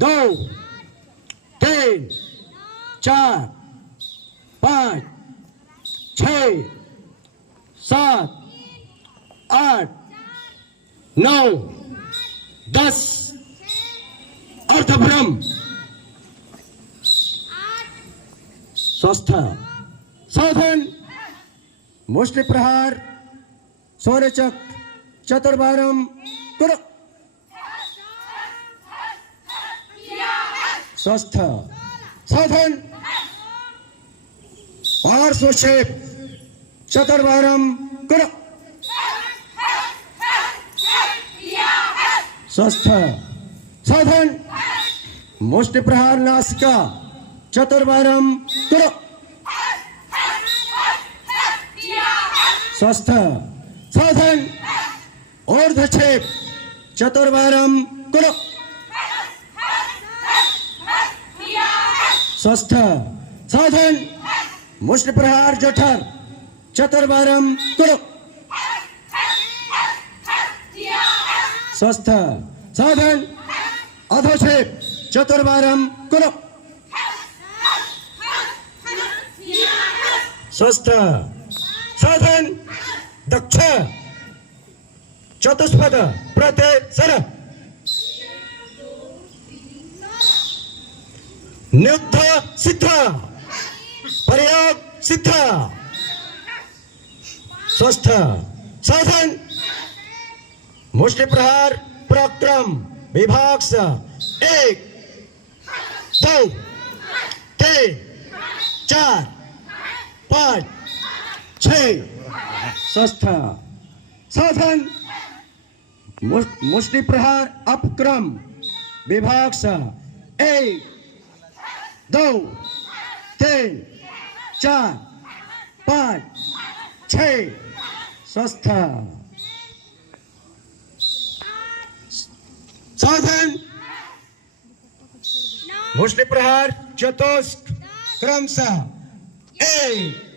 2 3 4 5 6 7 8 9 10 अर्धभ्रम स्वस्थ साधन मुष्टि प्रहार शौर्यचक चतुर्बारम करो स्वस्थ साधन पार्श्वक्षेप चतुर्बारम करो स्वस्थ साधन मुष्टि प्रहार नासिका चतुर्बारम करो स्वस्थ साधन ऊर्ध्वक्षेप चतुर्बारम करो स्वस्थ साधन मुष्टि प्रहार जठर चतुर्बारम करो स्वस्थ साधन अधोक्षेप चतुर्बारम करो स्वस्थ साधन दक्ष चतुष्पद प्रत्यसर नियुद्ध सिद्ध प्रयोग सिद्ध स्वस्थ साधन मुष्टि प्रहार पराक्रम विभाग से 1 2 3 4 5 6 स्वस्थ साधन मुष्टि प्रहार अपक्रम विभाग से 1 2 3 4 5 6 स्वस्थ साधन मुष्टि प्रहार चतुष्क क्रम से 1